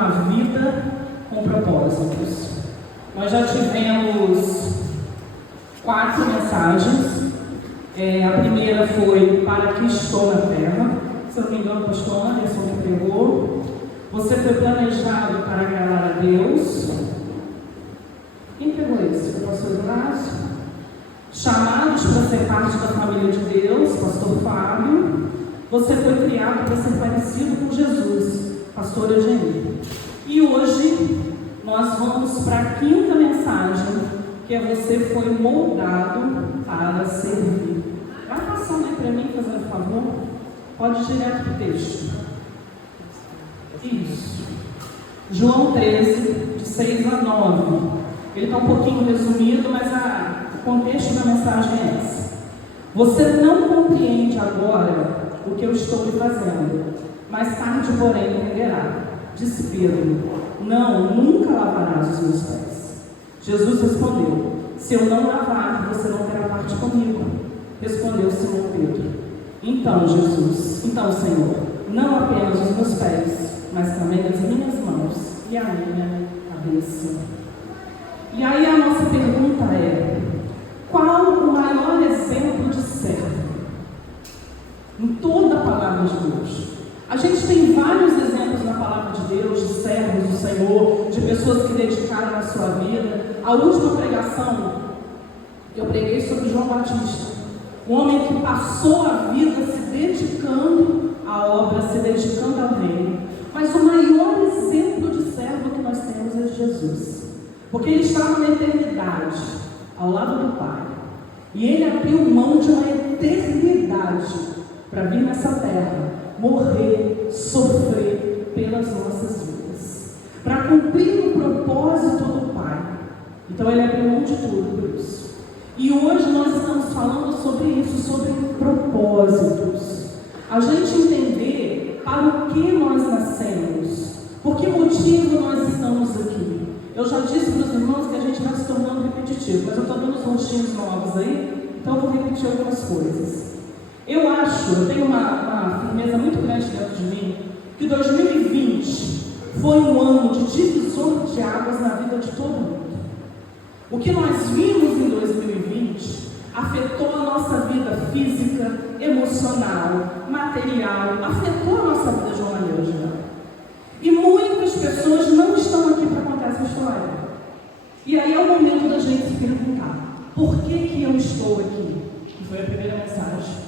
uma vida com propósitos. Nós já tivemos 4 mensagens. A primeira foi Para que estou na terra. Se eu não me engano, o pastor Anderson que pregou. Você foi planejado para agradar a Deus. Quem pegou esse? Foi o pastor Inácio. Chamados para ser parte da família de Deus, pastor Fábio. Você foi criado para ser parecido com Jesus, pastor Eugênio. E hoje nós vamos para a 5ª mensagem, que é você foi moldado para servir. Vai passando aí para mim, fazendo favor. Pode ir direto para o texto. Isso. João 13, de 6 a 9. Ele está um pouquinho resumido, mas o contexto da mensagem é esse. Você não compreende agora o que eu estou lhe fazendo, mais tarde, porém, entenderá. Disse Pedro: não, nunca lavarás os meus pés. Jesus respondeu: se eu não lavar, você não terá parte comigo. Respondeu Simão Pedro: então, Senhor, não apenas os meus pés, mas também as minhas mãos e a minha cabeça. E aí a nossa pergunta é: qual o maior exemplo de servo em toda a palavra de Deus? A gente tem vários exemplos na palavra de Deus, de servos do Senhor, de pessoas que dedicaram a sua vida. A última pregação eu preguei sobre João Batista, um homem que passou a vida se dedicando à obra, se dedicando ao reino. Mas o maior exemplo de servo que nós temos é Jesus, porque ele estava na eternidade, ao lado do Pai, e ele abriu mão de uma eternidade para vir nessa terra, morrer, sofrer pelas nossas vidas, para cumprir o propósito do Pai. Então ele abriu mão de tudo por isso. E hoje nós estamos falando sobre isso, sobre propósitos. A gente entender para o que nós nascemos, por que motivo nós estamos aqui. Eu já disse para os irmãos que a gente vai se tornando repetitivo, mas eu estou dando uns rostinhos novos aí, então eu vou repetir algumas coisas. Eu tenho uma firmeza muito grande dentro de mim, que 2020 foi um ano de divisor de águas na vida de todo mundo. O que nós vimos em 2020 afetou a nossa vida física, emocional, material, afetou a nossa vida de uma maneira geral. E muitas pessoas não estão aqui para contar essa história. E aí é o momento da gente se perguntar: por que eu estou aqui? Que foi a primeira mensagem.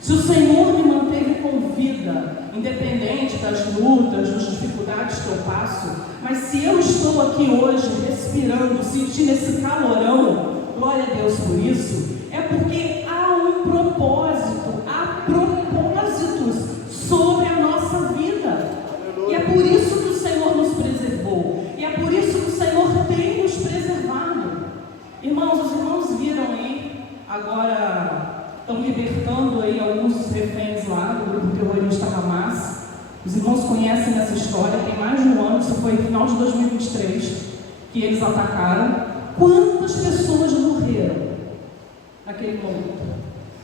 Se o Senhor me manteve com vida, independente das lutas, das dificuldades que eu passo, mas se eu estou aqui hoje respirando, sentindo esse calorão, glória a Deus por isso, é porque há um propósito, há propósitos sobre a nossa vida. E é por isso que o Senhor nos preservou, e é por isso que o Senhor tem nos preservado. Irmãos, os irmãos viram aí, agora estão libertando aí alguns dos reféns lá do grupo terrorista Hamas. Os irmãos conhecem essa história, tem mais de um ano, isso foi no final de 2023, que eles atacaram. Quantas pessoas morreram naquele momento?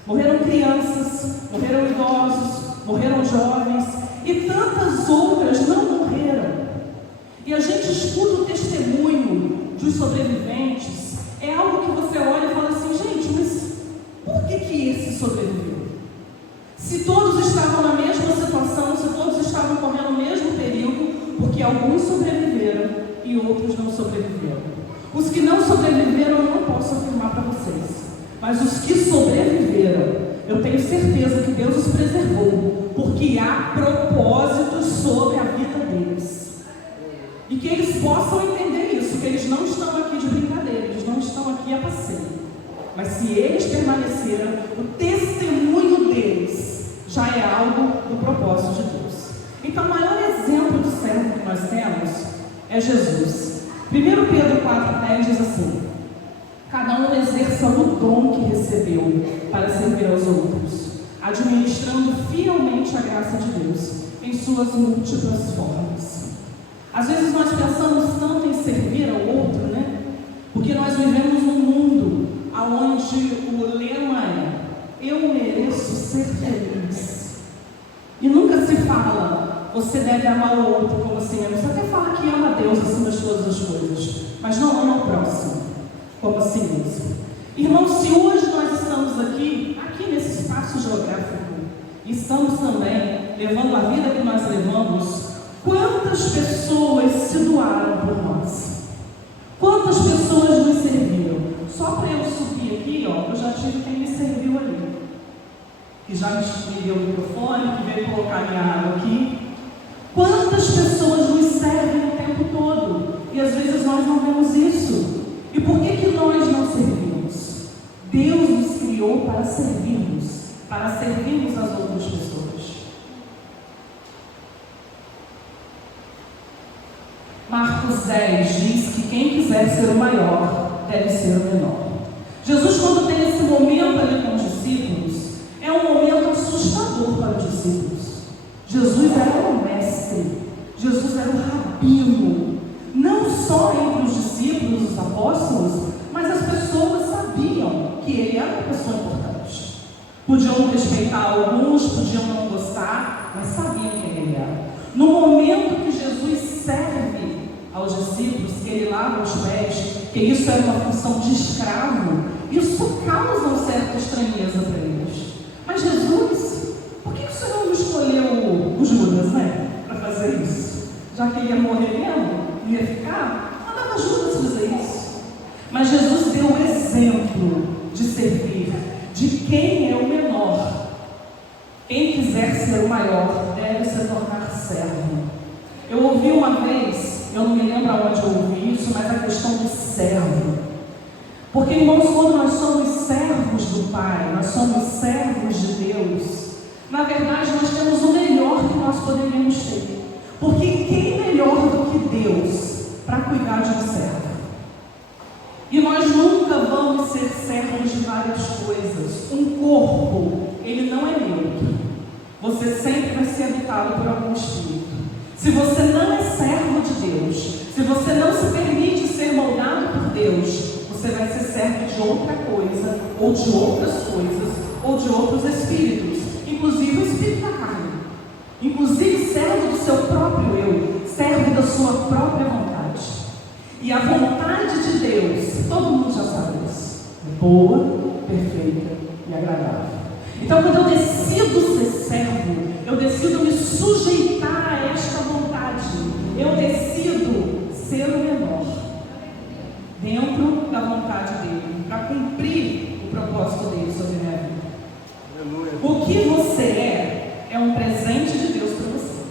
Morreram crianças, morreram idosos, morreram jovens, e tantas outras não morreram. E a gente escuta o testemunho dos sobreviventes, é algo que você olha e fala assim: gente, mas por que esse sobreviveu? Se todos estavam na mesma situação, se todos estavam correndo o mesmo período, porque alguns sobreviveram e outros não sobreviveram. Os que não sobreviveram eu não posso afirmar para vocês, mas os que sobreviveram, eu tenho certeza que Deus os preservou, porque há propósitos sobre a vida deles. E que eles possam entender isso, que eles não estão aqui de brincadeira, eles não estão aqui a passeio. Mas se eles permaneceram, o testemunho deles já é algo do propósito de Deus. Então o maior exemplo de servo que nós temos é Jesus. 1 Pedro 4,10 diz assim: cada um exerça o dom que recebeu para servir aos outros, administrando fielmente a graça de Deus em suas múltiplas formas. Às vezes nós pensamos tanto em servir ao outro, né? Porque nós vivemos num mundo onde o lema é: eu mereço ser feliz. E nunca se fala: você deve amar o outro como si mesmo. Você até fala que Deus acima de todas as coisas, mas não ama o próximo como a si mesmo. Irmãos, se hoje nós estamos aqui nesse espaço geográfico, e estamos também levando a vida que nós levamos, quantas pessoas se doaram por nós? Quantas pessoas nos serviram? Só para eu subir aqui, eu já tive quem me serviu ali, que já me deu o microfone, que veio colocar minha água aqui. Quantas pessoas nos servem o tempo todo? E às vezes nós não vemos isso. E por que nós não servimos? Deus nos criou para servirmos as outras pessoas. Marcos 10 diz que quem quiser ser o maior deve ser o menor. Jesus, quando tem esse momento ali com os discípulos, é um momento assustador para os discípulos. Jesus era o mestre, Jesus era o rabino, não só entre os discípulos, os apóstolos, mas as pessoas sabiam que ele era uma pessoa importante. Podiam respeitar alguns, podiam não gostar, mas sabiam quem ele era. No momento que Jesus serve aos discípulos, que ele lava os pés, que isso era uma função de escravo, isso causa uma certa estranheza para eles. Mas Jesus, por que o Senhor não escolheu o Judas, para fazer isso? Já que ele ia morrer mesmo, ia ficar, mandava Judas fazer isso. Mas Jesus deu o exemplo de servir, de quem é o menor. Quem quiser ser o maior deve se tornar servo. Eu ouvi uma vez, eu não me lembro aonde eu ouvi isso, mas a questão de servo. Porque, irmãos, quando nós somos servos do Pai, nós somos servos de Deus, na verdade nós temos o melhor que nós poderíamos ter. Porque quem melhor do que Deus para cuidar de um servo? E nós nunca vamos ser servos de várias coisas. Um corpo, ele não é neutro. Você sempre vai ser habitado por algum espírito. Se você não é servo de Deus, se você não se permite ser moldado por Deus, você vai ser servo de outra coisa, ou de outras coisas, ou de outros espíritos, inclusive o espírito da carne, inclusive servo do seu próprio eu, servo da sua própria vontade. E a vontade de Deus, todo mundo já sabe isso, é boa, perfeita e agradável. Então, quando eu decido ser servo, eu decido me sujeitar a esta vontade, eu decido ser o menor dentro da vontade dele, para cumprir o propósito dele sobre a minha vida. Aleluia. O que você é um presente de Deus para você.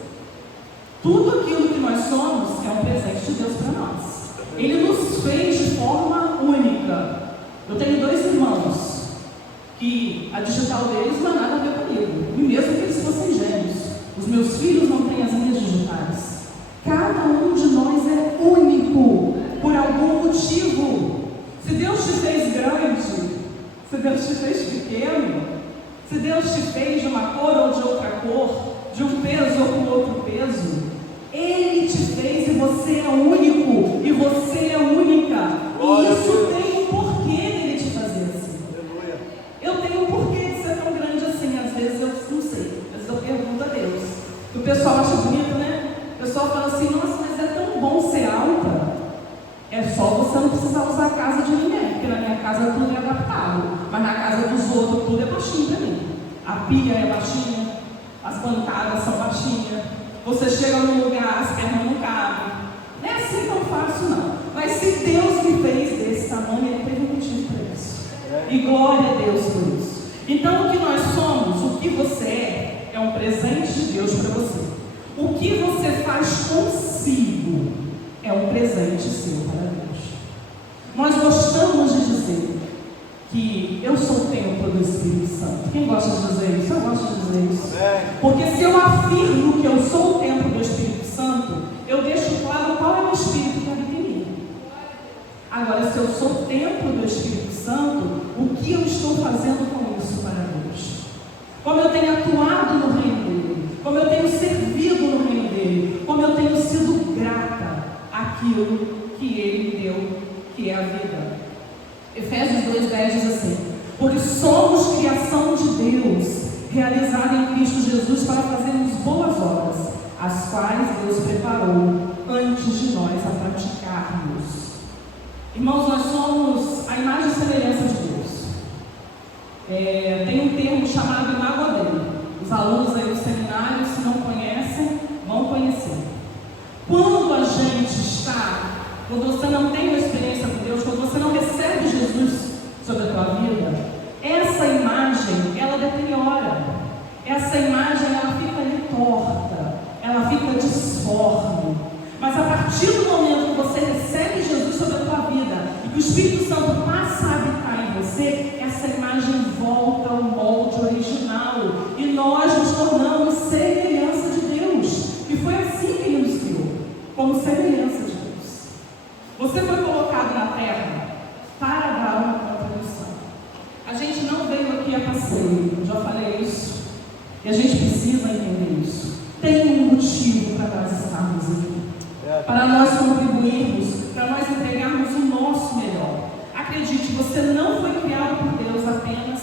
Tudo aquilo que nós somos é um presente de Deus para nós. Ele nos fez de forma única. Eu tenho 2 irmãos que a digital deles não há nada a ver comigo, e mesmo que eles fossem gêmeos, os meus filhos não têm as minhas digitais. Cada um de nós é único por algum motivo. Se Deus te fez grande, se Deus te fez pequeno, se Deus te fez de uma cor ou de outra cor, de um peso ou com outro peso, Ele te fez e você é único, e você é única. E isso tem um porquê dele te fazer assim. Eu tenho um porquê de ser tão grande assim. Às vezes eu não sei, às vezes eu pergunto a Deus. O pessoal acha bonito, né? O pessoal fala assim: nossa, mas é tão bom ser alta. É só você não precisar usar a casa de ninguém, porque na minha casa tudo é adaptável, mas na casa dos outros tudo é baixinho para mim. A pia é baixinha, as bancadas são baixinhas, você chega num lugar, as pernas não cabem. Não é assim tão fácil, não. Mas se Deus me fez desse tamanho, Ele teve um motivo para isso. E glória a Deus por isso. Então, o que nós somos, o que você é um presente de Deus para você. O que você faz consigo é um presente seu para Deus. Nós gostamos de dizer que eu sou o templo do Espírito Santo. Quem gosta de dizer isso? Eu gosto de dizer isso. Porque se eu afirmo que eu sou o templo do Espírito Santo, eu deixo claro qual é o Espírito que habita em mim. Agora, se eu sou o templo do Espírito Santo, o que eu estou fazendo com isso para Deus? Como eu tenho atuado no reino dele, como eu tenho servido no reino dele, como eu tenho sido grata àquilo que ele me deu, que é a vida. Efésios 2:10 diz assim: porque somos criação de Deus, realizada em Cristo Jesus para fazermos boas obras, as quais Deus preparou antes de nós quando você não tem uma experiência com Deus, quando você não recebe Jesus sobre a tua vida, essa imagem, ela deteriora. Essa imagem, ela fica ali torta, ela fica disforme. Mas a partir do momento que você recebe Jesus sobre a tua vida e que o Espírito Santo passa a habitar em você, essa imagem volta ao molde original e nós nos tornamos semelhança de Deus. E foi assim que Ele nos criou, como semelhança de Deus. Você foi colocado na terra para dar uma contribuição. A gente não veio aqui a passeio, já falei isso, e a gente precisa entender isso. Tem um motivo para nós estarmos aqui, para nós contribuirmos, para nós entregarmos o nosso melhor. Acredite, você não foi criado por Deus apenas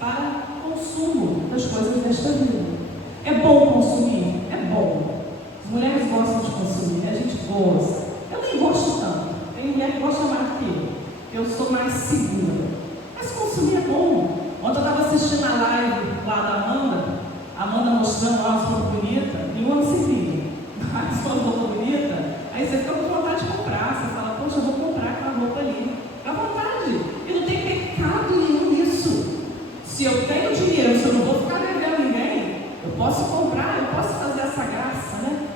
para consumo das coisas desta vida. É bom consumir? É bom. As mulheres gostam de consumir, a gente gosta. Eu nem gosto tanto. Tem mulher que gosta mais que eu. Eu sou mais segura. Mas consumir é bom. Ontem eu estava assistindo a live lá da Amanda mostrando lá uma roupa bonita, e uma se via. Mas uma roupa bonita, aí você fica com vontade de comprar. Você fala, poxa, eu vou comprar aquela roupa ali. Dá vontade. E não tem pecado nenhum nisso. Se eu tenho dinheiro, se eu não vou ficar devendo ninguém, eu posso comprar, eu posso fazer essa graça, né?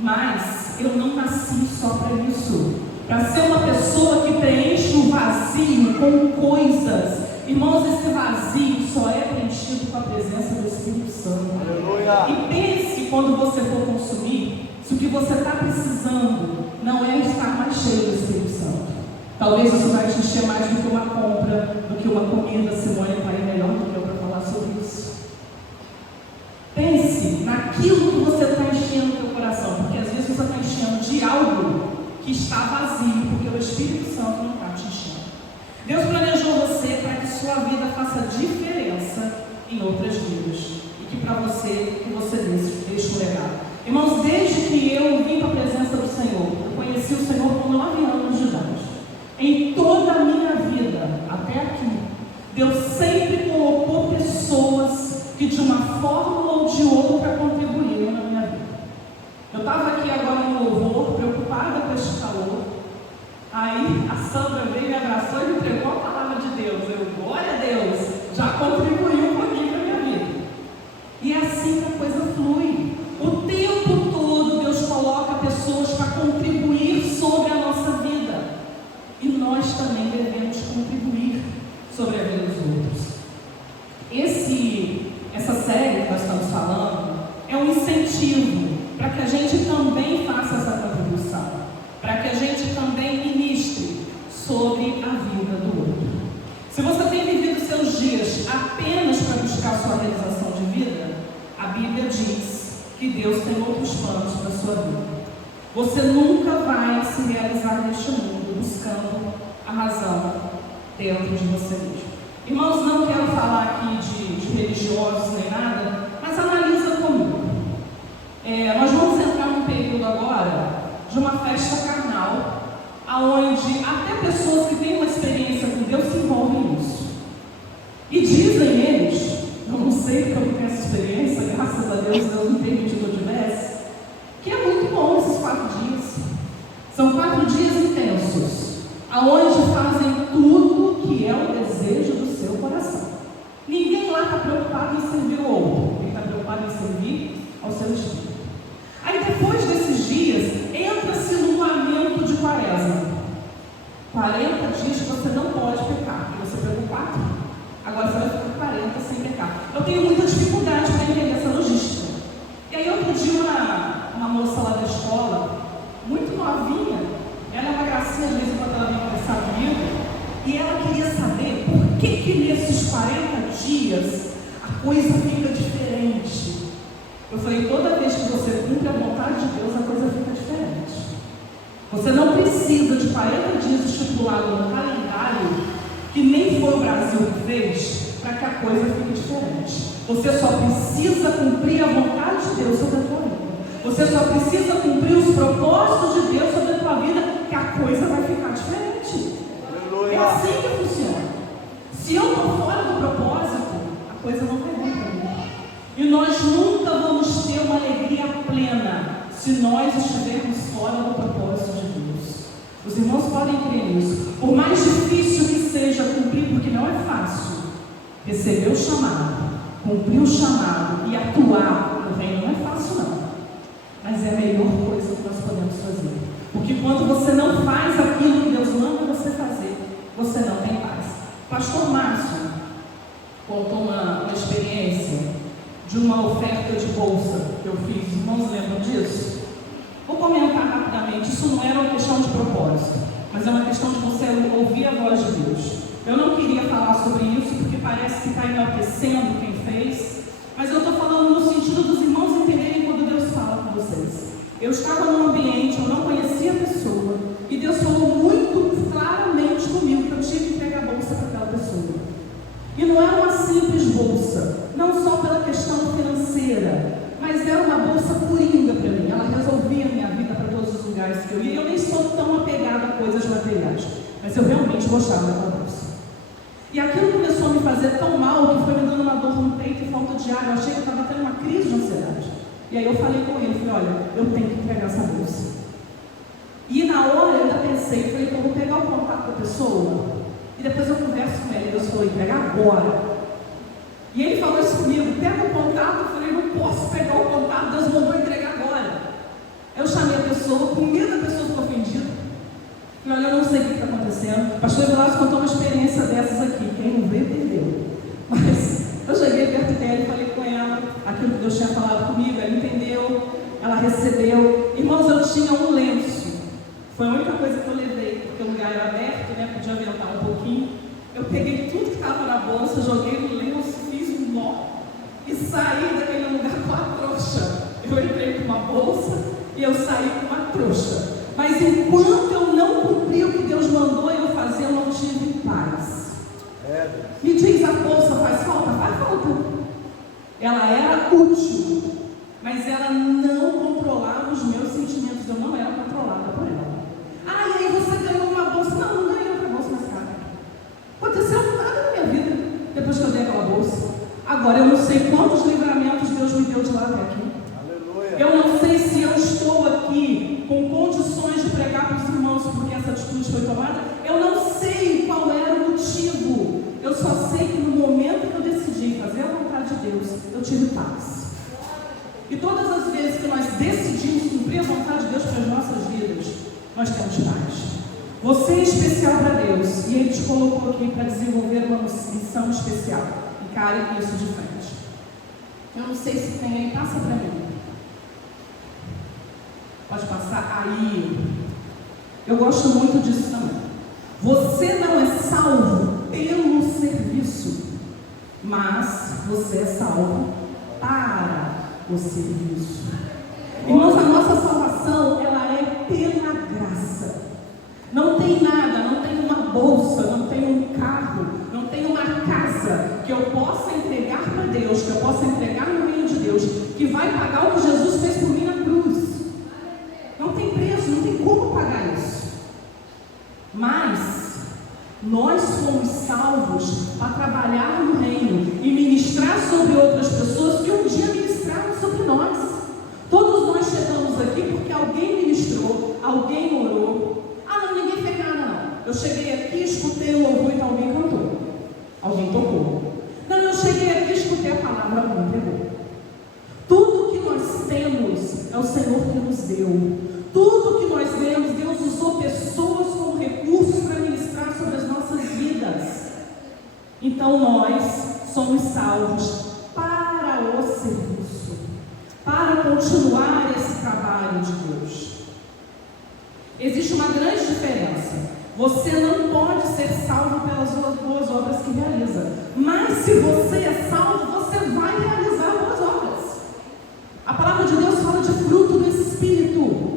Mas eu não nasci só para isso. Para ser uma pessoa que preenche o vazio com coisas. Irmãos, esse vazio só é preenchido com a presença do Espírito Santo. Aleluia. E pense, quando você for consumir, se o que você está precisando não é estar mais cheio do Espírito Santo. Talvez isso vai te encher mais do que uma compra, do que uma comida. Simone está aí melhor do que eu para falar sobre isso. Pense naquilo que você está enchendo o teu coração, porque às vezes você está enchendo de algo que está vazio, porque o Espírito Santo não está te enchendo. Deus planejou você para que sua vida faça diferença em outras vidas e que para você, que você deixe um legado. Irmãos, desde que eu vim para a presença do Senhor, eu conheci o Senhor com 9 anos de idade. Em toda a minha vida, até aqui, Deus sempre colocou pessoas que de uma forma ou de outra contribuíram na minha vida. Eu estava aqui agora no louvor, preocupada com este calor. Aí a Sandra veio, me abraçou e me entregou a palavra de Deus. Eu, glória a Deus, já contribuiu um pouquinho para a minha vida. E é assim que a coisa flui. O tempo todo Deus coloca pessoas para contribuir sobre a nossa vida. E nós também devemos contribuir sobre a vida dos outros. Essa série que nós estamos falando é um incentivo para que a gente também faça essa contribuição, para que a gente também ministre sobre a vida do outro. Se você tem vivido seus dias apenas para buscar sua realização de vida, a Bíblia diz que Deus tem outros planos para a sua vida. Você nunca vai se realizar neste mundo buscando a razão dentro de você mesmo. Irmãos, não quero falar aqui de religiosos nem nada, mas analisa comigo. Nós vamos entrar num período agora de uma festa carnal, onde até pessoas que têm uma experiência com Deus se envolvem nisso. E dizem eles, eu não sei porque eu não tenho essa experiência, graças a Deus, Deus não permitiu que eu tivesse, que é muito bom esses 4 dias. São 4 dias intensos, aonde fazem tudo que é o desejo do seu coração. Ninguém lá está preocupado em servir o outro, ele está preocupado em servir ao seu espírito. Aí depois desses dias, entra-se no momento de quaresma. 40 dias que você não pode pecar, porque você pegou 4, agora você vai ficar 40 sem pecar. Eu tenho muita dificuldade para entender essa logística. E aí outro dia uma moça lá da escola, muito novinha, ela é uma gracinha de vez em quando ela vem conversar comigo, e ela queria saber por que nesses 40 dias a coisa fica diferente. Eu falei, toda vez que você cumpre a vontade de Deus, a coisa fica diferente. Você não precisa de 40 dias estipulado no calendário, que nem foi o Brasil que fez, para que a coisa fique diferente. Você só precisa cumprir a vontade de Deus sobre a tua vida. Você só precisa cumprir os propósitos de Deus sobre a tua vida, que a coisa vai ficar diferente. É assim que funciona. Se eu estou fora do propósito, a coisa não vai bem para mim. E nós nunca vamos ter uma alegria plena se nós estivermos fora do propósito de Deus. O podem crer nisso. Por mais difícil que seja cumprir, porque não é fácil receber o chamado, cumprir o chamado e atuar no reino, não é fácil não. Mas é a melhor coisa que nós podemos fazer. Porque quando você não faz aquilo que Deus manda você fazer, você não tem paz. Pastor Márcio contou uma experiência de uma oferta de bolsa que eu fiz. Irmãos, lembram disso? Vou comentar rapidamente. Isso não era uma questão de propósito, mas é uma questão de você ouvir a voz de Deus. Eu não queria falar sobre isso porque parece que está enaltecendo quem fez, mas eu estou falando no sentido dos irmãos entenderem quando Deus fala com vocês. Eu estava num ambiente, eu não conhecia a pessoa, e Deus falou muito claramente comigo que eu tinha que entregar a bolsa para aquela pessoa. E não era uma simples bolsa, não só pela questão financeira, mas era uma bolsa coringa para mim. Ela resolvia a minha vida para todos os lugares que eu ia. Eu nem sou tão apegada a coisas materiais, mas eu realmente gostava daquela bolsa. E aquilo começou a me fazer tão mal que foi me dando uma dor no peito e falta de ar. Eu achei que eu estava tendo uma crise de ansiedade. E aí eu falei com ele, falei, olha, eu tenho que entregar essa bolsa. E na hora eu ainda pensei, falei, então eu vou pegar o contato da pessoa e depois eu converso com ele. Deus falou, entregar agora. E ele falou isso comigo, pega o contato. Eu falei, não posso pegar o contato, Deus mandou entregar agora. Eu chamei a pessoa, com medo da pessoa ficar ofendida. Falei, olha, eu não sei o que está acontecendo. O pastor Vilas contou uma experiência dessas aqui, quem não veio, perdeu. Mas eu cheguei perto dela e falei com ela aquilo que Deus tinha falado comigo. Ela entendeu, ela recebeu. Irmãos, eu tinha um lenço. Foi a única coisa que eu levei, porque o lugar era aberto, né? Podia ventar um pouquinho. Eu peguei tudo que estava na bolsa, joguei no lenço, fiz um nó e saí daquele lugar com a trouxa. Eu entrei com uma bolsa e eu saí com uma trouxa. Mas enquanto eu não cumpri o que Deus mandou eu fazer, eu não tive paz. Me diz, a bolsa faz falta? Faz falta. Ela era útil, mas ela não controlava os meus sentimentos. Eu não era controlada por ela. Ah, e aí você ganhou uma bolsa? Não, não ganhei outra bolsa mais cara. Aconteceu nada na minha vida depois que eu dei aquela bolsa. Agora eu não sei quantos livramentos Deus me deu de lá até aqui. Aleluia. Eu não sei se eu estou aqui com condições de pregar para os irmãos porque essa atitude foi tomada. Eu não sei qual era o motivo. Eu só sei que no momento que eu decidi fazer a vontade de Deus, eu tive paz. E todas as vezes que nós decidimos cumprir a vontade de Deus para as nossas vidas, nós temos paz. Você é especial para Deus e Ele te colocou aqui para desenvolver uma missão especial. Encare isso de frente. Eu não sei se tem aí, passa para mim. Pode passar aí. Eu gosto muito disso também. Você não é salvo pelo serviço, mas você é salvo para o serviço. Irmãos, a nossa salvação, ela é pela graça. Não tem nada, não tem uma bolsa, não tem um carro, não tem uma casa que eu possa entregar para Deus, que eu possa entregar no reino de Deus, que vai pagar o que Jesus fez por mim na cruz. Não tem preço, não tem como pagar isso. Mas nós fomos salvos para trabalhar no reino e ministrar sobre outras pessoas que um dia ministraram sobre nós. Todos nós chegamos aqui porque alguém ministrou, alguém orou. Ah, não, ninguém fez nada não. Eu cheguei aqui, escutei o louvor e alguém cantou. Alguém tocou. Não, eu cheguei aqui, escutei a palavra, alguém pregou. Tudo que nós temos é o Senhor que nos deu. Tudo que nós vemos, Deus usou pessoas como recursos para ministrar sobre as nossas vidas. Então nós somos salvos para o serviço, para continuar esse trabalho de Deus. Existe uma grande diferença. Você não pode ser salvo pelas boas obras que realiza, mas se você é salvo, você vai realizar boas obras. A palavra de Deus fala de fruto do Espírito.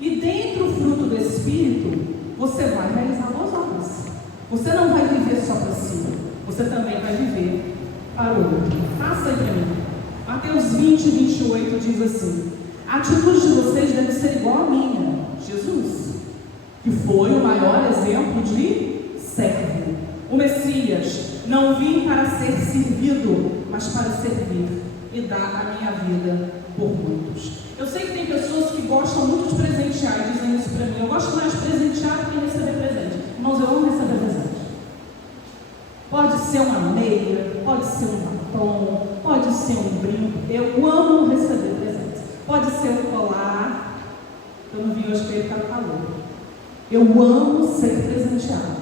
E dentro do fruto do Espírito, você vai realizar boas obras. Você não vai viver só para si, você também vai viver para o outro. Passa aí para mim. Mateus 20, 28 diz assim: a atitude de vocês deve ser igual à minha, Jesus, que foi o maior exemplo de servo. O Messias não vim para ser servido, mas para servir e dar a minha vida por muitos. Eu sei que tem pessoas que gostam muito de presentear e dizem isso para mim. Eu gosto mais de presentear do que receber Pode ser um batom, pode ser um brinco. Eu amo receber presentes. Pode ser um colar. Eu não vi hoje que ele está calor. Eu amo ser presenteado.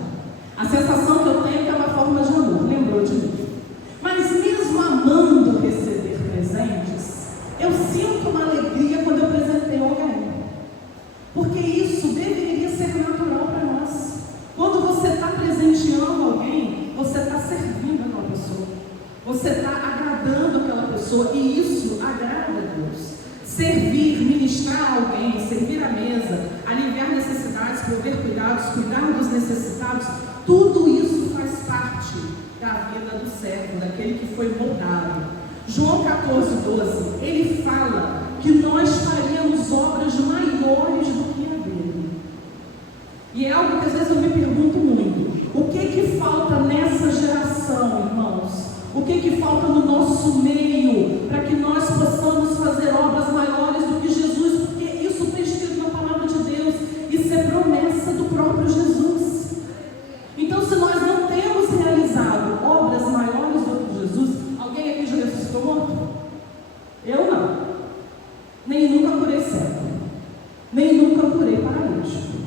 A sensação que eu tenho é que é uma forma de amor. Lembrou de mim? Mas mesmo amando receber presentes, eu sinto uma alegria quando eu presenteio alguém. Porque isso deveria ser natural para nós. Quando você está presenteando alguém, você está servindo aquela pessoa. Você está agradando aquela pessoa. E isso agrada a Deus. Servir, ministrar a alguém, servir à mesa, aliviar necessidades, prover cuidados, cuidar dos necessitados, tudo isso faz parte da vida do servo, daquele que foi moldado. João 14:12, ele fala que nós faríamos obras maiores do que a dele. E é algo que às vezes eu me pergunto muito: o que falta nessa geração, irmãos? O que falta no nosso meio para que nós possamos fazer obras maiores do que Jesus? Porque isso está escrito na palavra de Deus, isso é promessa do próprio Jesus. Então, se nós não temos realizado obras maiores do que Jesus, alguém aqui já ressuscitou morto? Eu não. Nem nunca curei cego, nem nunca curei paralítico.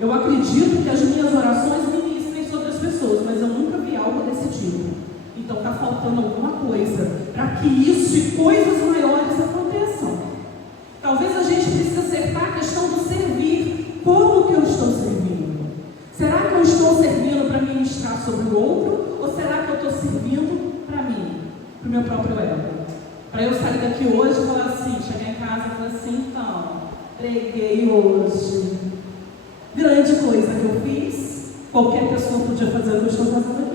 Eu acredito que as minhas orações ministrem sobre as pessoas, mas eu nunca vi algo desse tipo. Então está faltando alguma coisa para que isso e coisas maiores aconteçam. Talvez a gente precise acertar a questão do servir. Como que eu estou servindo? Será que eu estou servindo para ministrar sobre o outro? Ou será que eu estou servindo para mim, para o meu próprio ego? Para eu sair daqui hoje e falar assim, chegar em casa e falar assim, então, preguei hoje. Grande coisa que eu fiz, qualquer pessoa podia fazer o que eu estou fazendo aqui.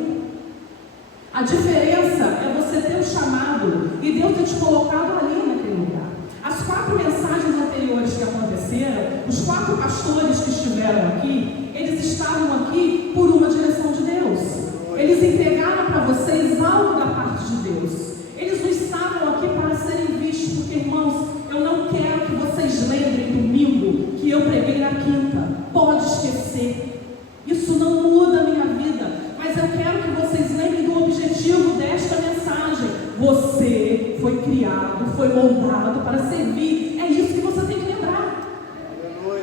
A diferença é você ter o chamado e Deus ter te colocado ali naquele lugar. As 4 mensagens anteriores que aconteceram, os 4 pastores que estiveram aqui, eles estavam aqui por uma direção de Deus. Eles entregaram para vocês algo da parte de Deus. Eles não estavam aqui para serem vistos, porque, irmãos, eu não quero que vocês lembrem domingo que eu preguei na quinta. Pode esquecer. Isso não muda a minha vida. Mas eu quero que vocês lembrem do objetivo desta mensagem. Você foi criado, foi moldado para servir. É isso que você tem que lembrar.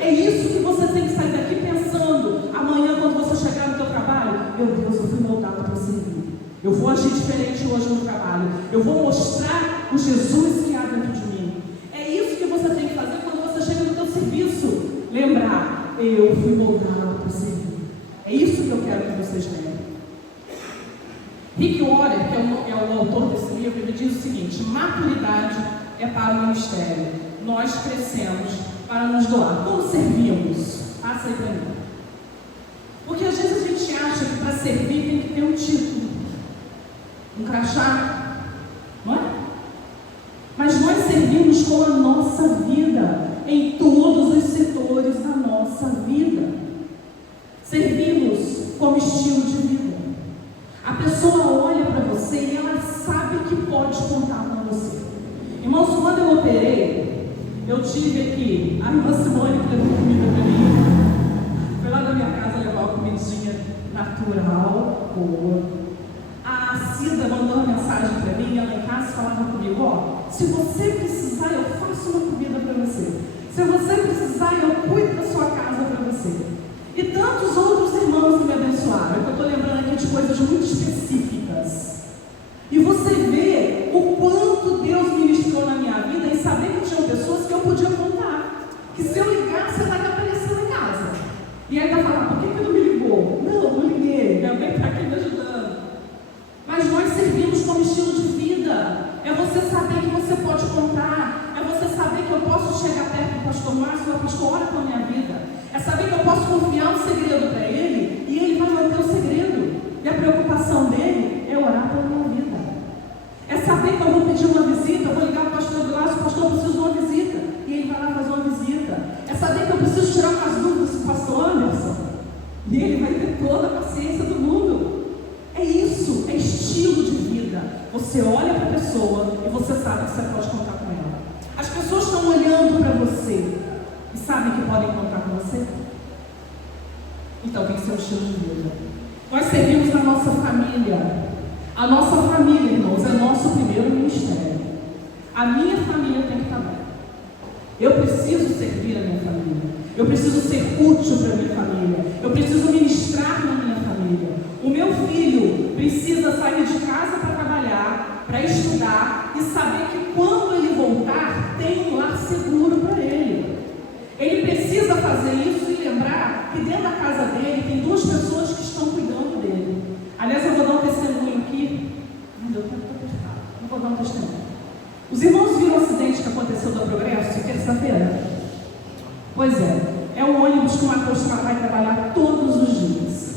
É isso que você tem que sair daqui pensando. Amanhã, quando você chegar no seu trabalho, meu Deus, eu fui moldado para servir. Eu vou agir diferente hoje no trabalho. Eu vou mostrar o Jesus que há dentro de mim. É isso que você tem que fazer quando você chega no seu serviço. Lembrar, eu fui moldado para servir. É isso que eu quero que vocês lembrem. Rick Warren, que é o autor desse livro, ele diz o seguinte: maturidade é para o ministério. Nós crescemos para nos doar. Como servimos? Passa aí para mim. Porque às vezes a gente acha que para servir tem que ter um título, um crachá, não é? Mas nós servimos com a nossa vida, em todos os setores da nossa vida. Servimos como estilo de vida. A pessoa olha para você e ela sabe que pode contar com você. Irmãos, quando eu operei, eu tive aqui a irmã Simone que levou comida para mim. Foi lá na minha casa levar uma comidinha natural, boa. A Cida mandou uma mensagem para mim, ela em casa falava comigo: ó, se você precisar, eu faço uma comida para você. Se você precisar, eu cuido da sua casa para você. E tantos outros irmãos que me abençoaram. Eu estou lembrando aqui de coisas muito específicas. E você vê o quanto Deus ministrou na minha vida em saber que tinham pessoas que eu podia contar. Que se eu ligasse, ela ia aparecer em casa. E aí vai falar: por que não me ligou? Não liguei. Minha mãe está aqui me ajudando. Mas nós servimos como estilo de vida. É você saber que você pode contar. É você saber que eu posso chegar perto do pastor Márcio e o pastor ora pela minha vida. É saber que eu posso confiar um segredo para ele e ele vai manter o segredo. E a preocupação dele é orar pela minha vida. É saber que eu vou pedir uma visita, eu vou ligar para o pastor Glaucio, o pastor precisa de uma visita, e ele vai lá fazer uma visita. É saber que eu preciso tirar umas dúvidas com o pastor Anderson, e ele vai ter toda a paciência do mundo. É isso, é estilo de vida. Você olha para a pessoa e você sabe que você pode contar com ela. As pessoas estão olhando para você e sabem que podem contar com você? Então tem que ser um estilo de vida. Nós servimos na nossa família. A nossa família, irmãos, é nosso primeiro ministério. A minha família tem que estar bem. Eu preciso servir a minha família. Eu preciso ser útil para a minha família. Eu preciso ministrar na minha família. O meu filho precisa sair de casa para trabalhar, para estudar e saber que quando ele voltar, tem um lar seguro para ele. Ele precisa fazer isso e lembrar que dentro da casa dele tem 2 pessoas que estão cuidando dele. Aliás, eu vou dar um testemunho aqui. Não vou dar um testemunho. Os irmãos viram o acidente que aconteceu da Progresso terça-feira? Pois é um ônibus que o Matheus vai trabalhar todos os dias.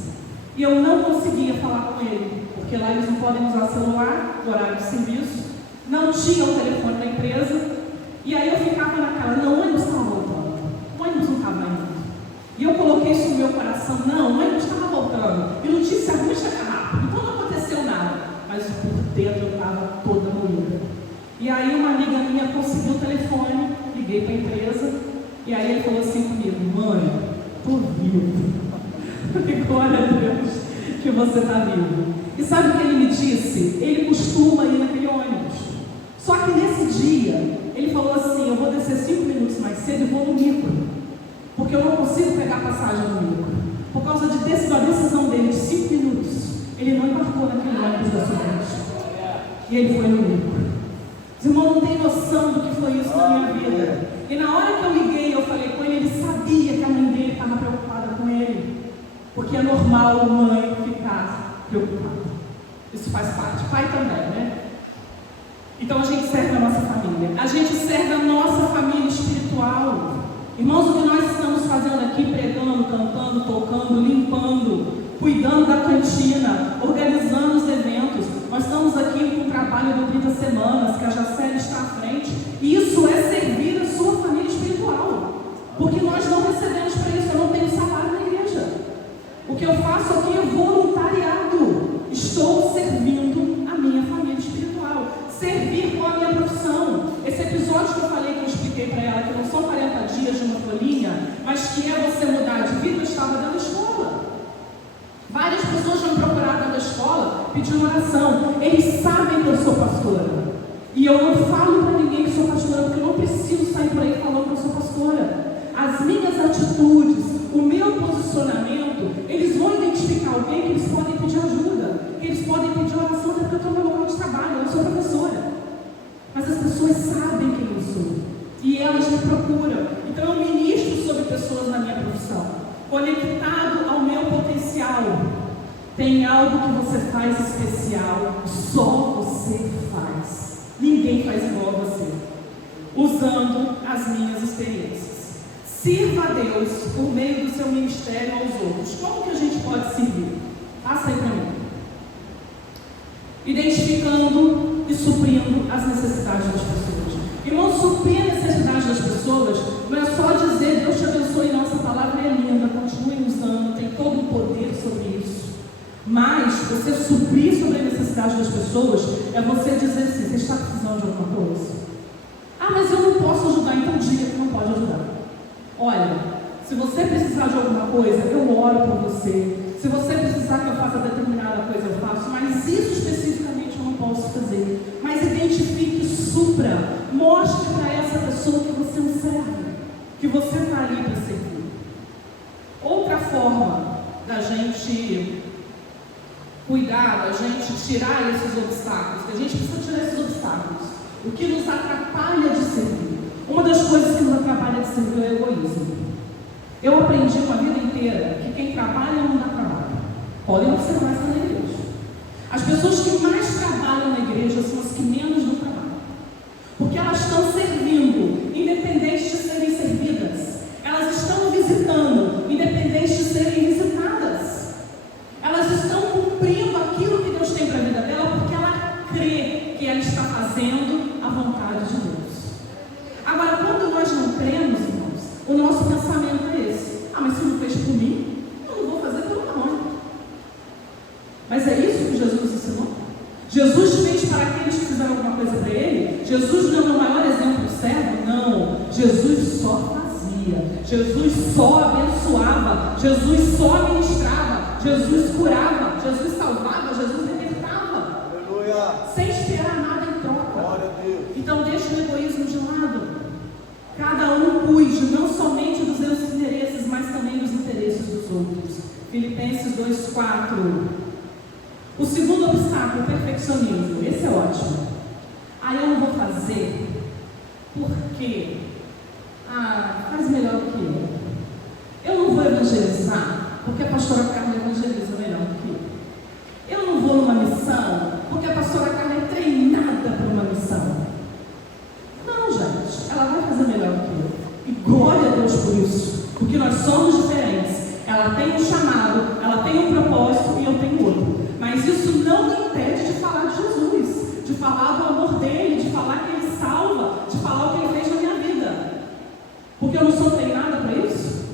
E eu não conseguia falar com ele, porque lá eles não podem usar celular, horário de serviço, não tinha o telefone da empresa, e aí eu ficava naquela, não, o ônibus estava voltando, o ônibus não estava indo. E eu coloquei isso no meu coração, não, o ônibus estava voltando, e notícia ruim chega rápido, então não aconteceu nada, mas por dentro eu estava toda moída. E aí uma amiga minha conseguiu o telefone, liguei para a empresa, e aí ele falou assim comigo, mãe, estou vivo. Glória a Deus que você está vivo. E sabe o que ele me disse? Ele costuma ir naquele ônibus. Só que nesse dia, ele falou assim, eu vou descer 5 minutos mais cedo e vou no micro. Porque eu não consigo pegar passagem no micro. Por causa da decisão dele de 5 minutos, ele não embarcou naquele ônibus da Sudeste. E ele foi no micro. Os irmãos não têm noção do que foi isso na minha vida. E na hora que eu liguei, eu falei com ele, ele sabia que a mãe dele estava preocupada com ele. Porque é normal a mãe ficar preocupada. Isso faz parte. Pai também, né? Então a gente serve a nossa família. A gente serve a nossa família espiritual. Irmãos, o que nós estamos fazendo aqui, pregando, cantando, tocando, limpando, cuidando da cantina, organizando os eventos. Nós estamos aqui com o trabalho de 30 semanas, que a Jacélia está à frente. E isso é servir a sua família espiritual. Porque nós não recebemos para isso, eu não tenho salário na igreja. O que eu faço aqui é voluntariado. Estou servindo a minha família espiritual. Servir com a minha profissão. Esse episódio que eu falei, que eu expliquei para ela, que não são 40 dias de uma folhinha, mas que é você mudar de vida, eu estava dentro da escola. Várias pessoas já me procuraram dentro da escola, pedindo oração. Eles sabem que eu sou pastora. E eu não falo para ninguém que sou pastora, porque eu não preciso sair por aí falando que eu sou pastora. As minhas atitudes, o meu posicionamento, eles vão identificar alguém que eles podem pedir ajuda, que eles podem pedir oração, porque eu estou no meu local de trabalho, eu sou professora. Mas as pessoas sabem quem eu sou. E elas me procuram. Então eu ministro sobre pessoas na minha profissão. Conectado ao meu potencial. Tem algo que você faz especial, só você faz. Ninguém faz igual a você. Usando as minhas experiências. Sirva a Deus por meio do seu ministério aos outros. Como que a gente pode servir? Passa aí para mim. Identificando e suprindo as necessidades das pessoas. Irmão, suprir a necessidade das pessoas não é só dizer Deus te abençoe, nossa palavra é linda, continue usando, tem todo o poder sobre isso. Mas você suprir sobre a necessidade das pessoas é você dizer assim, você está precisando de alguma coisa? Ah, mas eu não posso ajudar, então diga que não pode ajudar. Olha, se você precisar de alguma coisa, eu oro por você. Se você precisar que eu faça determinada coisa, eu faço, mas isso especificamente eu não posso fazer. Mas identifique, supra, mostre para essa pessoa que você não serve, que você está ali para servir. Outra forma da gente cuidar, da gente tirar esses obstáculos, que a gente precisa tirar esses obstáculos, o que nos atrapalha de servir. Uma das coisas que nos atrapalha de servir é o egoísmo. Eu aprendi uma vida inteira que quem trabalha não dá trabalho. Podem observar isso na igreja. As pessoas que mais trabalham na igreja são as que menos não trabalham. Porque elas estão servindo, independente de serem servidas. Elas estão visitando, independente de serem visitadas. Elas estão cumprindo aquilo que Deus tem para a vida dela, porque ela crê que ela está fazendo a vontade de Deus. Agora, quando nós não cremos, irmãos, o nosso pensamento é esse. Ah, mas se não fez por mim, eu não vou fazer pelo irmão. Mas é isso que Jesus ensinou? Jesus fez para aqueles que fizeram alguma coisa para ele? Jesus não é o maior exemplo do servo? Não. Jesus só fazia. Jesus só abençoava. Jesus só ministrava. Jesus curava. Jesus salvava. Jesus libertava. sem esperar nada em troca. Então deixa o egoísmo de lado. Cada um cuide não somente dos seus interesses, mas também dos interesses dos outros. Filipenses 2,4. O segundo obstáculo, o perfeccionismo. Esse é ótimo. Eu não vou fazer porque faz melhor do que eu. Eu não vou evangelizar porque a pastora Carla evangeliza melhor do que eu. Eu não vou numa missão porque a pastora Carla é treinada para uma missão. Não, gente, ela vai fazer melhor do que eu. E glória a Deus por isso, porque nós somos diferentes. Ela tem um chamado, ela tem um propósito e eu tenho outro. Mas isso não me impede de falar de Jesus, de falar do amor dele, de falar que ele salva, de falar o que ele fez na minha vida. Porque eu não sou treinada para isso.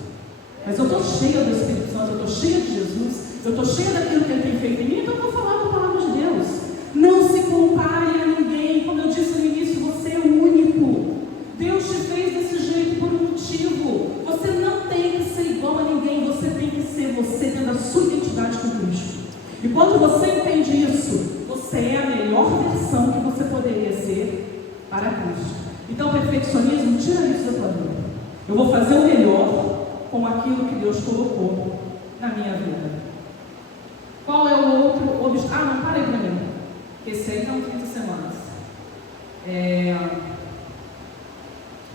Mas eu estou cheia do Espírito Santo, eu estou cheia de Jesus, eu estou cheia daquilo que ele tem feito em mim, então eu vou falar da palavra de Deus. Não se compare a ninguém. Como eu disse no início, você é único. Deus te fez desse jeito por um motivo. Você não tem que ser igual a ninguém, você tem que ser você, tendo a sua identidade com Cristo. E quando você entende isso, você é a melhor versão que você poderia ser para Cristo. Então, o perfeccionismo, tira isso da tua vida. Eu vou fazer o melhor com aquilo que Deus colocou na minha vida. Qual é o outro obstáculo? Não, para aí para mim. Esse aí não 30 semanas.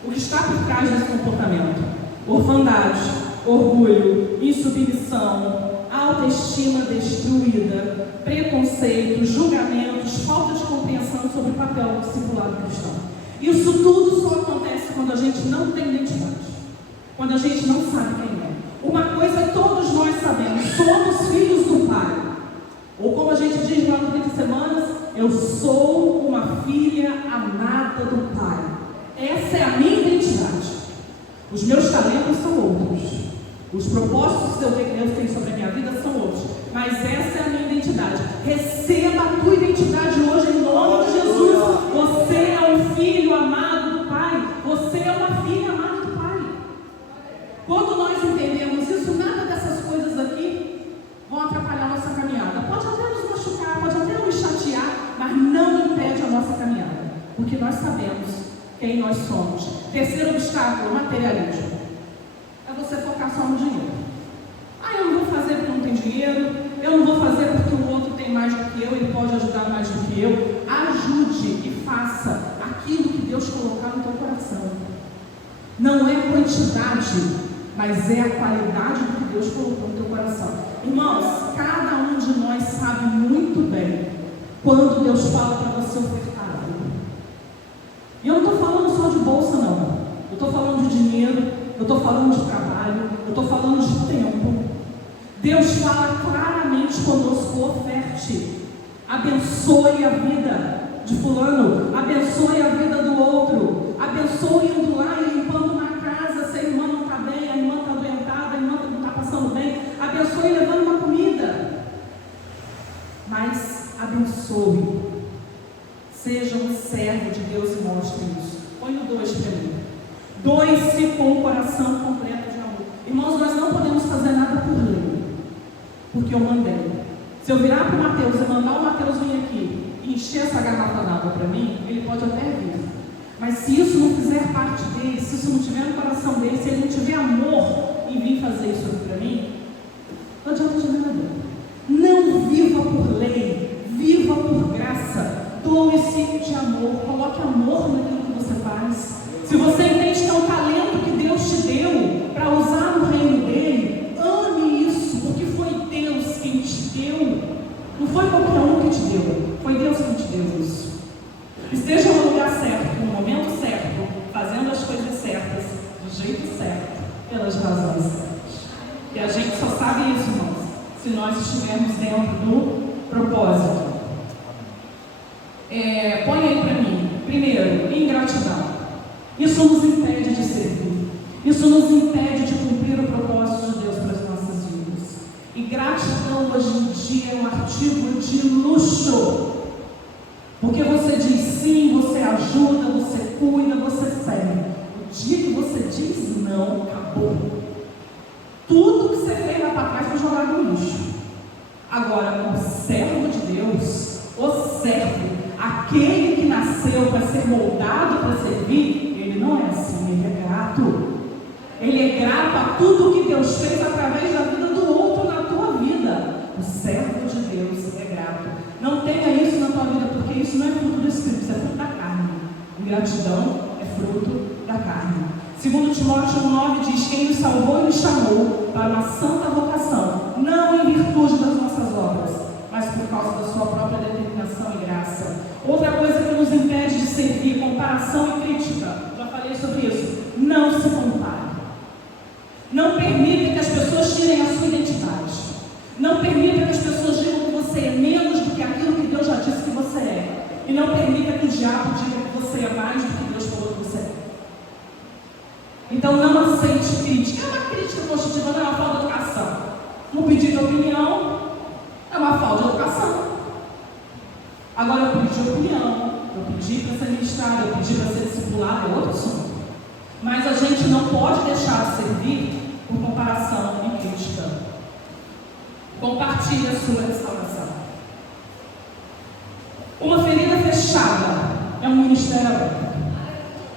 O que está por trás desse comportamento? Orfandade, orgulho, insubmissão, autoestima destruída, preconceito, julgamentos, falta de compreensão sobre o papel do discipulado cristão. Isso tudo só acontece quando a gente não tem identidade, quando a gente não sabe quem é. Uma coisa todos nós sabemos: somos filhos do Pai. Ou como a gente diz lá no 30 semanas, eu sou uma filha amada do Pai. Essa é a minha identidade. Os meus talentos são outros. Os propósitos que Deus tem sobre a minha vida são outros. Mas essa é a minha identidade. Receba a tua identidade hoje em nome de Jesus. Você é um filho amado do Pai. Você é uma filha amada do Pai. Quando nós entendemos isso, nada dessas coisas aqui vão atrapalhar a nossa caminhada. Pode até nos machucar, pode até nos chatear, mas não impede a nossa caminhada. Porque nós sabemos quem nós somos. Terceiro obstáculo, materialismo. É você focar só no dinheiro. Eu não vou fazer porque não tem dinheiro, eu não vou fazer porque o outro tem mais do que eu, ele pode ajudar mais do que eu. Ajude e faça aquilo que Deus colocar no teu coração. Não é quantidade, mas é a qualidade do que Deus colocou no teu coração. Irmãos, cada um de nós sabe muito bem quando Deus fala para você ofertar algo. E eu não estou falando só de bolsa, não. Eu estou falando de dinheiro, eu estou falando de trabalho, eu estou falando de tempo. Deus fala claramente conosco: oferte, abençoe a vida de fulano, abençoe a vida do outro, abençoe indo lá e limpando uma casa, se a irmã não está bem, a irmã está adoentada, a irmã não está passando bem, abençoe levando uma comida. Mas abençoe, seja um servo de Deus e mostre isso. Põe o 2 para mim. Doe-se com o coração completo de amor. Irmãos, nós não podemos fazer nada por lei, porque eu mandei. Se eu virar para o Mateus e mandar o Mateus vir aqui e encher essa garrafa d'água para mim, ele pode até vir. Mas se isso não fizer parte dele, se isso não tiver no coração dele, se ele não tiver amor em vir fazer isso aqui para mim, não adianta de nada. Não viva por lei, viva por graça. Doe-se de amor, coloque amor naquilo que você faz. Se você entende que é um talento que Deus te deu para usar no reino dele, ame isso, porque foi Deus quem te deu. Não foi qualquer um que te deu, foi Deus quem te deu isso. Esteja no lugar certo, no momento certo, fazendo as coisas certas, do jeito certo, pelas razões certas. E a gente só sabe isso, irmãos, se nós estivermos dentro do propósito. Põe aí para mim. Primeiro, ingratidão. Isso nos impede de servir. Isso nos impede de cumprir o propósito de Deus para as nossas vidas. E gratidão hoje em dia é um artigo de luxo. Porque você diz sim, você ajuda, você cuida, você serve. O dia que você diz não, acabou. Tudo que você fez lá para trás foi jogado no lixo. Agora, o servo de Deus, O servo, aquele que nasceu para ser moldado para servir, ele não é assim, ele é grato. Ele é grato a tudo que Deus fez através da vida do outro na tua vida. O servo de Deus é grato. Não tenha isso na tua vida, porque isso não é fruto do Espírito, isso é fruto da carne. Ingratidão é fruto da carne. Segundo Timóteo 1,9 diz: quem nos salvou e nos chamou para uma santa vocação, não em virtude das nossas obras, mas por causa da sua própria determinação e graça. Outra coisa que nos impede de servir, comparação e crítica. Já falei sobre isso. Não se compare. Não permita que as pessoas tirem a sua identidade. Não permita que as pessoas digam que você é menos do que aquilo que Deus já disse que você é. E não permita que o diabo diga que você é mais do que Deus falou que você é. Então não aceite crítica. É uma crítica construtiva, não é uma falta de educação. Não pedir de opinião é uma falta de educação. Agora eu pedi opinião, eu pedi para ser ministrado, eu pedi para ser discipulado, é outro assunto. Mas a gente não pode deixar de servir por comparação e crítica. Compartilhe a sua restauração. Uma ferida fechada é um ministério aberto.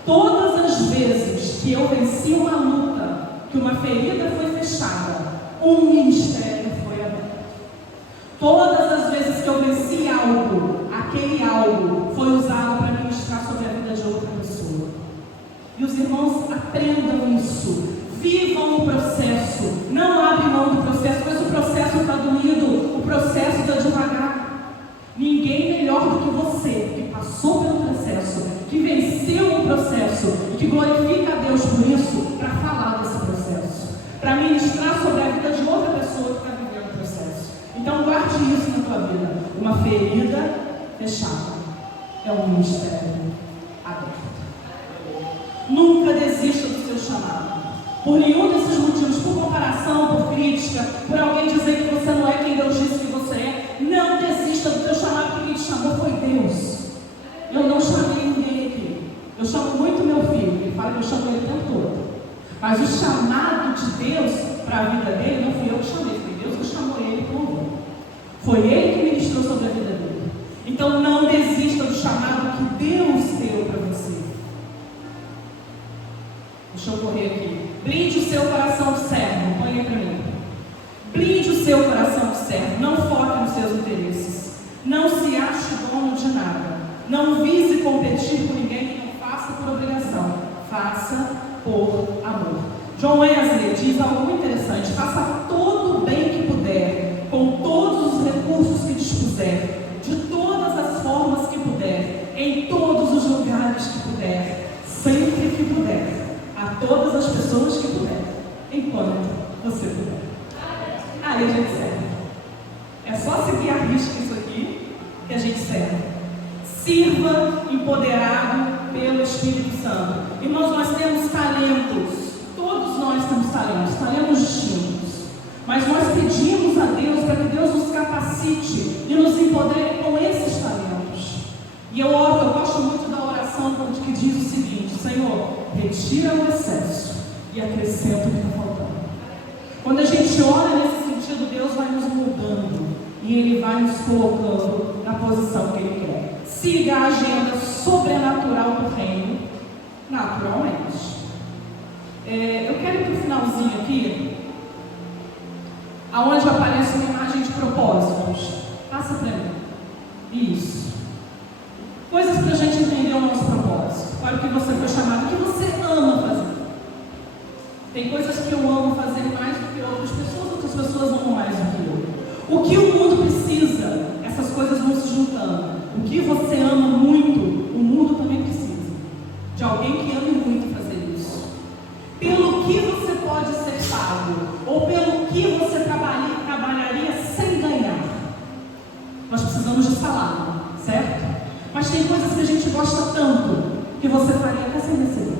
Todas as vezes que eu venci uma luta, que uma ferida foi fechada, um ministério foi aberto. Todas as vezes que eu venci algo, aquele algo foi usado para ministrar sobre a vida de outra pessoa. E os irmãos aprendam isso. Vivam o processo. Não abre mão do processo, mas o processo está doído. O processo está devagar. Ninguém melhor do que você, que passou pelo processo, que venceu o processo e que glorifica a Deus por isso, para falar desse processo, para ministrar sobre a vida de outra pessoa que está vivendo o processo. Então guarde isso na tua vida. Uma ferida fechada é um ministério aberto. Nunca desista do seu chamado. Por nenhum desses motivos, por comparação, por crítica, por alguém dizer que você não é quem Deus disse que você é, não desista do teu chamado, porque quem te chamou foi Deus. Eu não chamei ninguém aqui. Eu chamo muito meu filho, ele fala que eu chamo ele o tempo todo. Mas o chamado de Deus para a vida dele não fui eu que chamei, foi Deus que chamou ele por mim. Foi ele que ministrou sobre a vida dele. Então não desista do chamado que Deus deu para você. Deixa eu correr aqui. Blinde o seu coração de servo. Põe aí para mim. Blinde o seu coração de servo. Não foque nos seus interesses. Não se ache dono de nada. Não vise competir com ninguém que não faça por obrigação. Faça por amor. John Wesley diz algo muito interessante. Faça todo o bem que puder, com todos os recursos que dispuser, de todas as formas que puder, em todos os lugares que puder, sempre que puder, a todas as pessoas que puder, enquanto você puder. Aí a gente serve. É só seguir a risca isso aqui que a gente serve. Sirva empoderado pelo Espírito Santo. Irmãos, nós temos talentos. Todos nós temos talentos distintos. Mas nós pedimos a Deus para que Deus nos capacite e nos empodere com esses talentos. E eu gosto muito da oração que diz o seguinte: Senhor, retira o excesso e acrescenta o que está faltando. Quando a gente ora nesse sentido, Deus vai nos moldando e Ele vai nos colocando na posição que Ele quer. Siga a agenda sobrenatural do reino, naturalmente. Eu quero ir para o finalzinho aqui, aonde aparece uma imagem de propósitos. Passa para mim. Isso. Coisas para a gente entender o nosso propósito. Para o que você foi chamado, o que você ama fazer. Tem coisas que eu amo fazer mais do que outras pessoas amam mais do que eu. O que o mundo precisa, essas coisas vão se juntando. O que você ama muito, o mundo também precisa. De alguém que ame muito fazer isso. Pelo que você pode ser pago, ou pelo que você trabalharia sem ganhar. Nós precisamos de salário, certo? Mas tem coisas que a gente gosta tanto, que você faria até sem receber.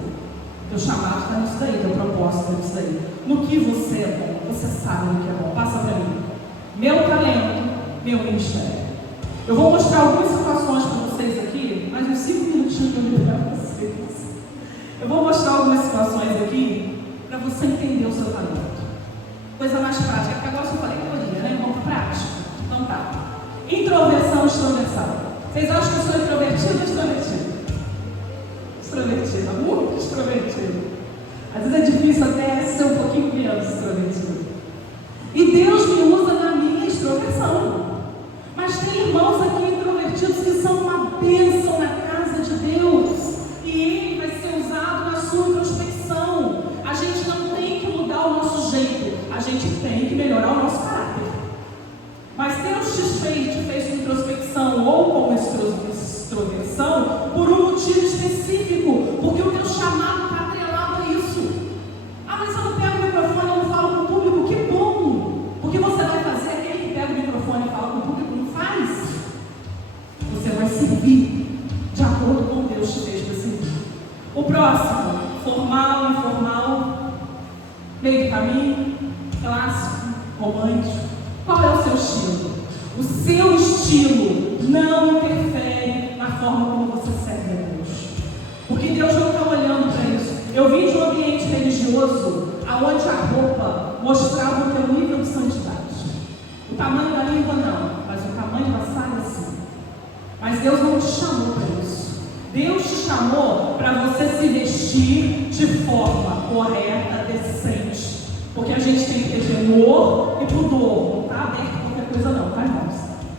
Teu chamado está nisso daí, teu propósito está nisso daí. No que você é bom, você sabe no que é bom. Passa para mim. Meu talento, meu ministério. Eu vou mostrar algumas situações para vocês aqui, mais uns 5 minutinhos para eu liberar vocês. Eu vou mostrar algumas situações aqui para você entender o seu talento. Coisa mais prática, porque agora eu falei corrida, né? Vamos para prática. Então tá. Introversão e extroversão. Vocês acham que eu sou introvertido ou extrovertido? Extrovertida, muito extrovertida. Às vezes é difícil até ser um pouquinho menos extrovertido. E Deus me usa na minha extroversão. Mas tem irmãos aqui introvertidos que são uma bênção na casa de Deus. E Ele vai ser usado na sua introspecção. A gente não tem que mudar o nosso jeito. A gente tem que melhorar o nosso caráter. Mas Deus te fez com introspecção ou com extroversão por um motivo específico. Porque o teu chamado está atrelado a isso. Ah, mas eu não pego o microfone, eu não falo com o público. Que bom! Porque você vai fazer aquele que pega o microfone e fala com o público, não faz. Você vai servir de acordo com Deus te fez para servir. O próximo, formal, informal, meio do caminho, clássico, romântico. Qual é o seu estilo? O seu estilo não interfere na forma como você serve a Deus. Porque Deus não está olhando para isso. Eu vim de um ambiente religioso onde a roupa mostrava o teu nível de santidade. O tamanho da língua não, mas o tamanho da saia sim. Mas Deus não te chamou para isso. Deus te chamou para você se vestir de forma correta, decente. Porque a gente tem que ter temor e pudor. Não está aberto a qualquer coisa não, tá, irmãos?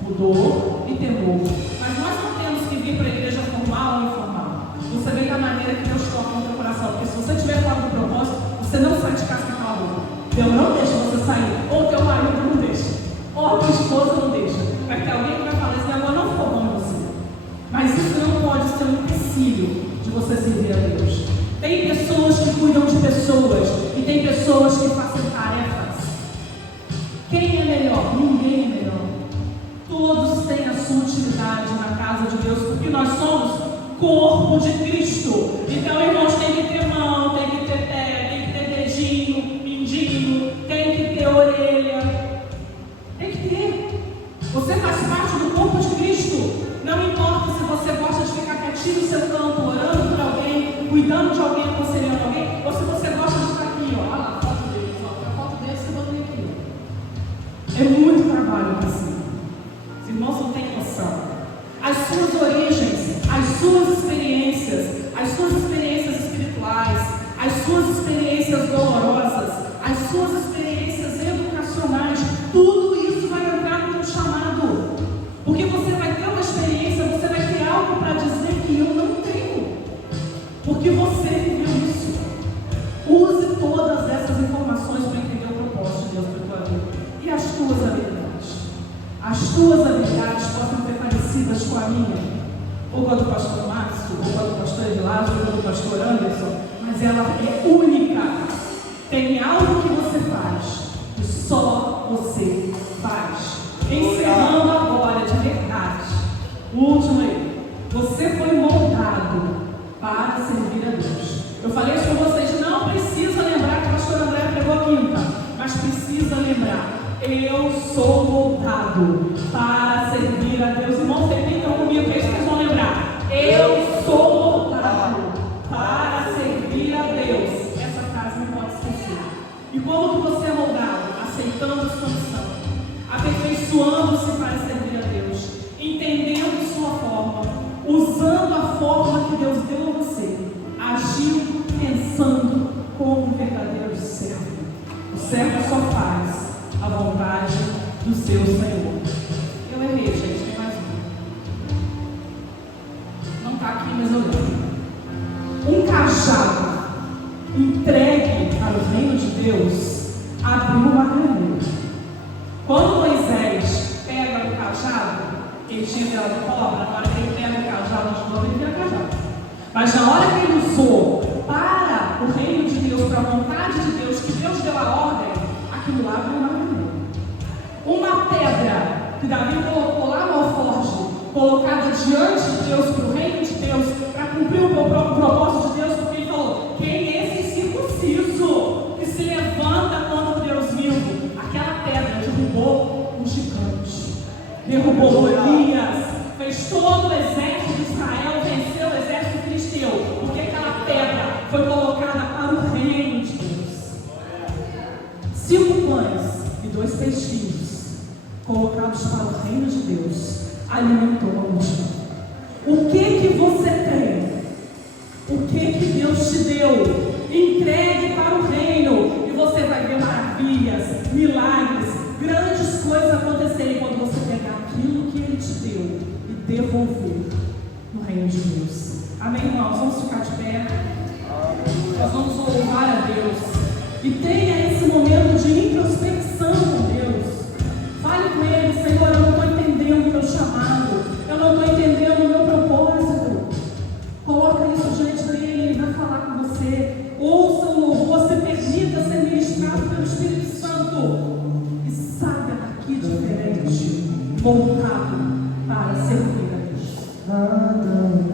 Pudor e temor. Mas nós não temos que vir para a igreja formal ou informal. Você vem da maneira que Deus toca no teu coração. Porque se você estiver fora do propósito, você não sai de casa com aquela roupa. Deus não deixa você sair. Ou teu marido não deixa. Ou a tua esposa não deixa. Vai ter alguém que vai falar, esse negócio não ficou bom em você. Mas isso não pode ser um empecilho de você servir a Deus. Tem pessoas que cuidam de pessoas e tem pessoas que fazem tarefas. Quem é melhor? Ninguém é melhor. Todos têm a sua utilidade na casa de Deus, porque nós somos corpo de Cristo. Então, irmãos, tem que ter mão, tem que ter pé, tem que ter dedinho, mindinho, tem que ter orelha. Tem que ter. Você faz parte do corpo de Cristo. Não importa se você gosta de ficar quietinho no seu campo, orando por alguém, cuidando de alguém, aconselhando alguém, ou se você gosta de estar aqui, ó, olha lá, a foto deles, ó, a foto deles você bota aqui. É muito trabalho para si. Os irmãos não têm noção. As suas origens, as suas experiências espirituais, as suas experiências dolorosas, as suas experiências educacionais, tudo isso vai entrar no teu chamado. Porque você vai ter uma experiência, você vai ter algo para dizer que eu não tenho. Porque você viveu isso. Use todas essas informações para entender o propósito de Deus para a tua vida. E as tuas habilidades? As tuas habilidades podem ser parecidas com a minha. Ou com a do pastor Márcio, ou com a do pastor Edilásio, ou com a do pastor Anderson. Mas ela é única. Tem algo que você faz, que só você faz. Encerrando agora, de verdade, o último aí. Você foi moldado para servir a Deus. Eu falei isso para vocês, não precisa lembrar que a pastora André pregou a quinta, mas precisa lembrar. Eu sou moldado para servir a Deus. Irmãos, repitam comigo, que é isso que vocês vão lembrar. Eu sou moldado para servir a Deus. Essa frase não pode esquecer. E como que você é moldado? Aceitando sua missão, aperfeiçoando-se para servir a Deus, entendendo sua forma, usando a forma que Deus deu a você, agindo, pensando como um verdadeiro servo. O servo só faz a vontade do seu Senhor. Eu errei, gente, tem mais um. Não está aqui, mas eu lembro. Um cajado entregue para o reino de Deus abriu uma granela. Quando Moisés pega o cajado, ele tinha virado cobra, na hora que ele pega o cajado de novo, ele vira cajado. Mas na hora que ele usou para o reino de Deus, para a vontade de Deus, que Deus deu a ordem, aquilo lá abriu uma granela. Uma pedra que Davi colocou lá no alforje, colocada diante de Deus, para o reino de Deus, para cumprir o propósito de Deus, porque ele falou: quem é esse incircunciso que se levanta contra o Deus vivo? Aquela pedra derrubou um gigante, derrubou Golias, fez todo o exército de Israel vencer o exército filisteu, porque aquela pedra foi colocada para o reino de Deus. 5 pães e 2 peixinhos colocados para o reino de Deus alimentou a multidão. O que você tem? O que Deus te deu? Entregue para o reino e você vai ver maravilhas, milagres, grandes coisas acontecerem quando você pegar aquilo que Ele te deu e devolver no reino de Deus. Amém, irmãos? Vamos ficar de pé. Nós vamos louvar a Deus. E tenha esse momento de introspecção com Deus. Fale com Ele: Senhor, eu não estou entendendo o meu chamado. Eu não estou entendendo o meu propósito. Coloca isso diante dele, Ele vai falar com você. Ouça o louvor, se permita ser ministrado pelo Espírito Santo. E saia daqui diferente, voltado para servir